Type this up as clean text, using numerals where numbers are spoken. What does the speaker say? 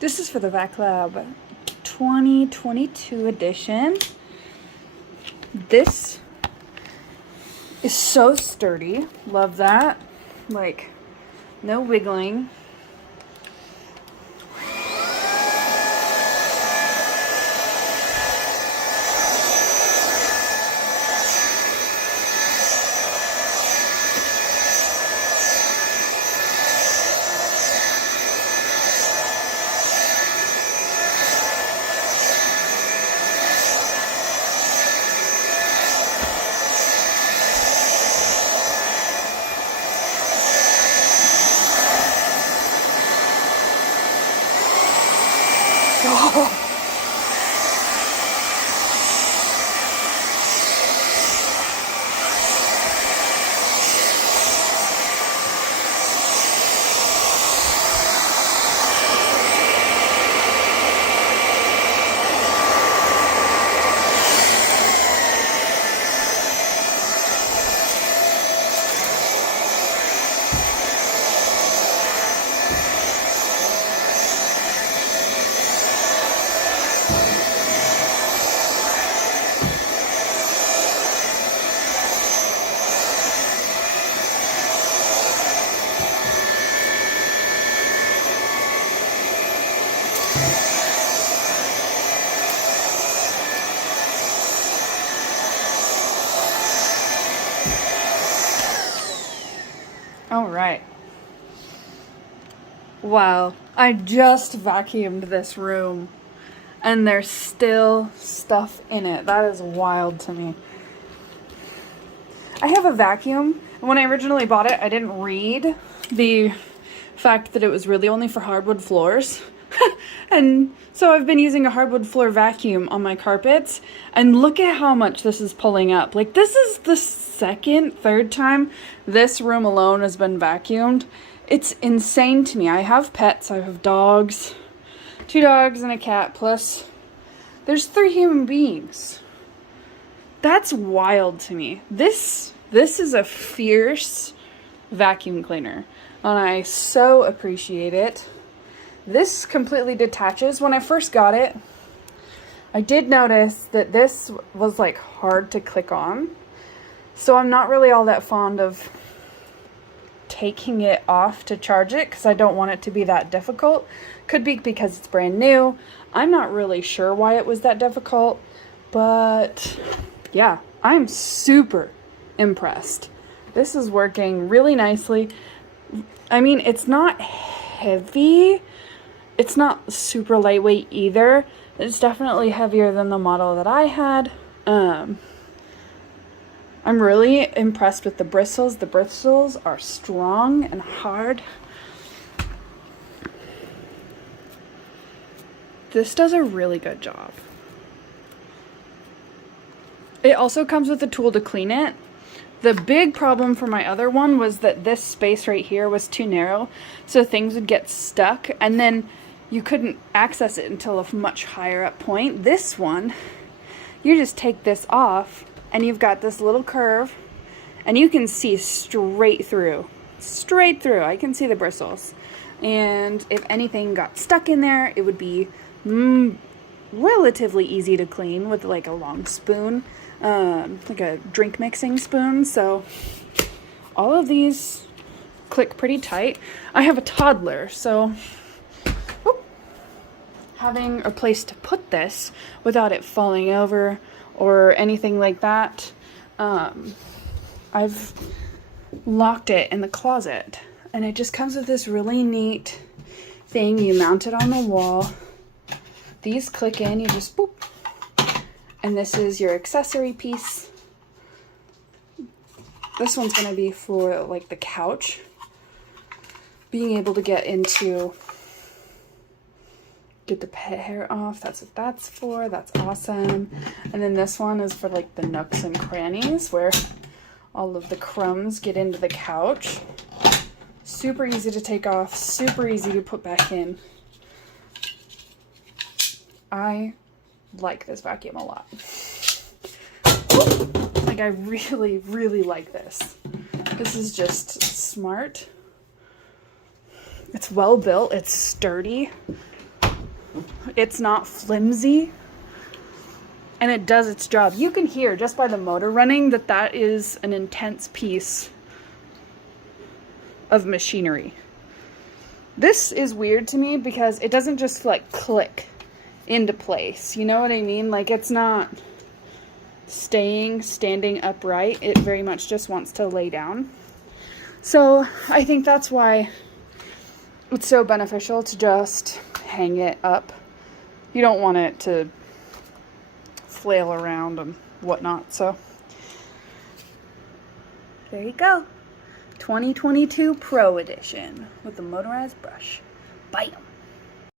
This is for the VACLAB 2022 edition. This is so sturdy. Love that. Like, no wiggling. Oh. All right. Wow, I just vacuumed this room and there's still stuff in it. That is wild to me. I have a vacuum, and when I originally bought it, I didn't read the fact that it was really only for hardwood floors. And so I've been using a hardwood floor vacuum on my carpets, and look at how much this is pulling up. Like, this is the third time this room alone has been vacuumed. It's insane to me. I have pets. I have dogs, 2 dogs and a cat, plus there's 3 human beings. That's wild to me. This is a fierce vacuum cleaner, and I so appreciate it. This completely detaches. When I first got it, I did notice that this was like hard to click on. So I'm not really all that fond of taking it off to charge it because I don't want it to be that difficult. Could be because it's brand new. I'm not really sure why it was that difficult, but yeah, I'm super impressed. This is working really nicely. I mean, it's not heavy. It's not super lightweight either. It's definitely heavier than the model that I had. I'm really impressed with the bristles. The bristles are strong and hard. This does a really good job. It also comes with a tool to clean it. The big problem for my other one was that this space right here was too narrow, so things would get stuck, and then you couldn't access it until a much higher up point. This one, you just take this off, and you've got this little curve, and you can see straight through. Straight through. I can see the bristles. And if anything got stuck in there, it would be relatively easy to clean with like a long spoon, like a drink mixing spoon. So all of these click pretty tight. I have a toddler, so having a place to put this without it falling over or anything like that, I've locked it in the closet, and it just comes with this really neat thing. You mount it on the wall. These click in, you just boop, and this is your accessory piece. This one's going to be for like the couch, being able to get the pet hair off. That's what that's for. That's awesome. And then this one is for like the nooks and crannies where all of the crumbs get into the couch. Super easy to take off, super easy to put back in. I like this vacuum a lot. Like, I really, really like this. This is just smart. It's well built, it's sturdy. It's not flimsy. And it does its job. You can hear just by the motor running that that is an intense piece of machinery. This is weird to me because it doesn't just like click into place. You know what I mean? Like it's not standing upright. It very much just wants to lay down. So I think that's why it's so beneficial to just hang it up. You don't want it to flail around and whatnot. So there you go. 2022 Pro Edition with the motorized brush. Bam!